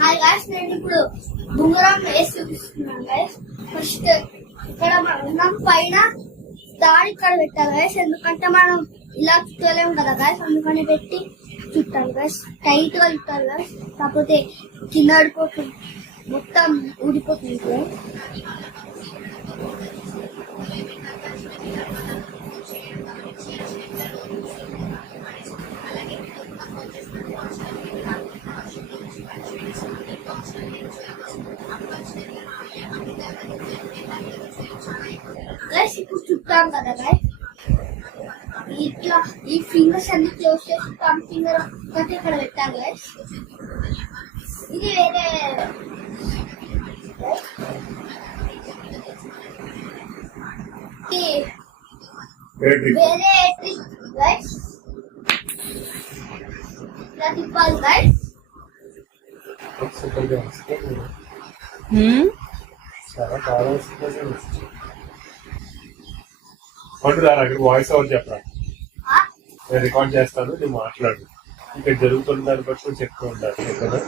Hi guys, నేను ఇప్పుడు బొంగరం వేసి చూపిస్తున్నాను గాయ్స్. ఫస్ట్ ఇక్కడ మనం పైన దాడి ఇక్కడ పెట్టాలి గాయ్స్, ఎందుకంటే మనం ఇలా చుట్టలేము కదా గాయ్స్, అందుకని పెట్టి చుట్టాలి గాయ్స్. టైట్ గా చుట్టాలి గాయ్స్, కాకపోతే కింద ఆడిపోతుంది, మొత్తం ఊడిపోతుంది గాయ్స్. ఇప్పుడు చుట్టాం కదా గాయ్స్, ఇట్లా ఈ ఫింగర్స్ అన్ని క్లోజ్ చేసి థంబ్ ఫింగర్ ఒకటి ఇక్కడ పెట్టాలి గాయ్స్. ఇది వేరే ట్రిక్ గాయ్స్. ఇలా తిప్పాలి గాయ్స్. చాలా బాగా వస్తుంది. అక్కడ వాయిస్ ఓవర్ చెప్పరా, నేను రికార్డ్ చేస్తాను, నువ్వు మాట్లాడు. ఇక్కడ జరుగుతున్న దాన్ని బట్టి నువ్వు చెప్తూ ఉండాలి కదా.